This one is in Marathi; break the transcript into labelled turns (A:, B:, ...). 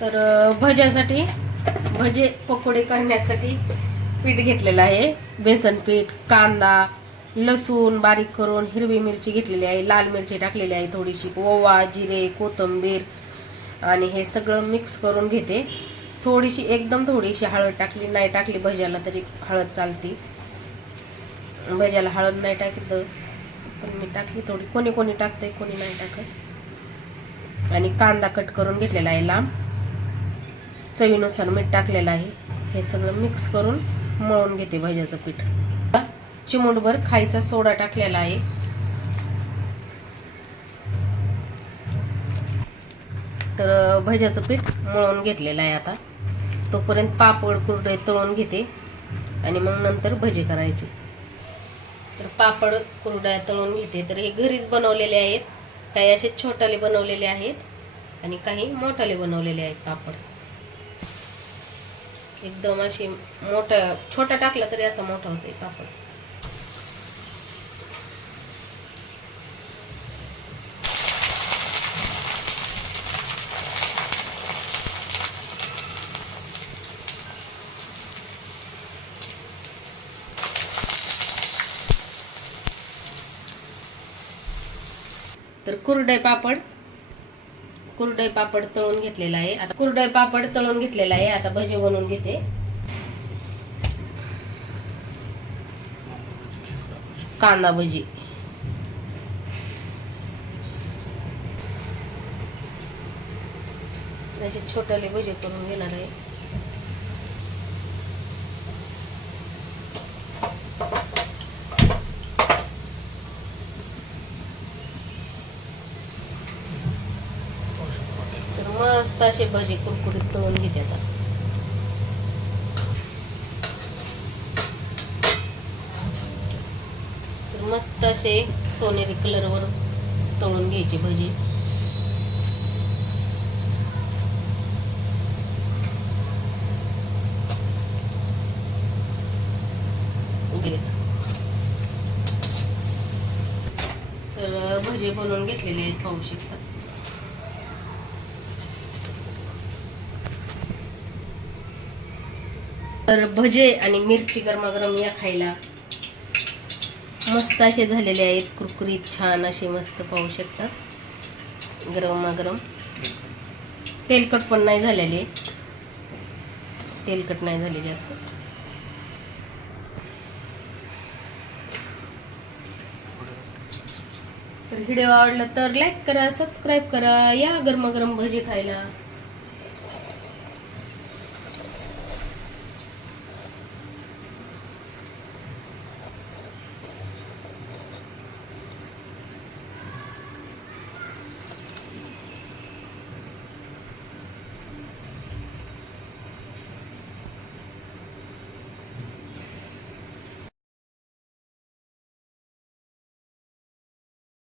A: तर भज्यासाठी भजे पकोडे करण्यासाठी पीठ घेतलेलं आहे. बेसन पीठ कांदा लसूण बारीक करून हिरवी मिरची घेतलेली आहे. लाल मिरची टाकलेली आहे थोडीशी. ओवा जिरे कोथिंबीर आणि हे सगळं मिक्स करून घेते. थोडीशी एकदम थोडीशी हळद टाकली. नाही टाकली भज्याला तरी हळद चालती. भज्याला हळद नाही टाकत पण मी टाकली थोडी. कोणी कोणी टाकते कोणी नाही टाकत. आणि कांदा कट करून घेतलेला आहे लांब. चवीनुसार मीठ टाकलेलं आहे. हे सगळं मिक्स करून मळून घेते भज्याचं पीठ. चिमूटभर खायचा सोडा टाकलेला आहे. तर भज्याचं पीठ मळून घेतलेलं आहे आता. तोपर्यंत पापड कुरडे तळून घेते आणि मग नंतर भजे करायचे. तर पापड कुरड्या तळून घेते. तर हे घरीच बनवलेले आहेत. काही असे छोटाले बनवलेले आहेत आणि काही मोठाले बनवलेले आहेत पापड. एकदम अशी मोठा छोटा टाकला तरी असा मोठा होते पापड तर कुरडे पापड. कुरडई पापड तळून घेतलेला आहे. आता कुरडई पापड तळून घेतलेला आहे. आता भजे बनवून घेते. कांदा भजी. असे छोट्याले भजे करून घेणार आहे तर मस्त असे भजे कुरकुरीत तळून घेते आता. तर मस्त असे सोनेरी कलरवर तळून घ्यायचे भजी. उगेच. तर भजे बनवून घेतलेले आहेत पाहू शकता तर भजे आणि मिरची गरमागरम या खायला मस्त असे झालेले आहेत. कुरकुरीत छान असे मस्त पाहू शकता. गरमागरम. तेलकट पण नाही झालेले. तेलकट नाही झाले जास्त. तर व्हिडिओ आवडला तर लाईक करा सबस्क्राईब करा. या गरमागरम भजी खायला.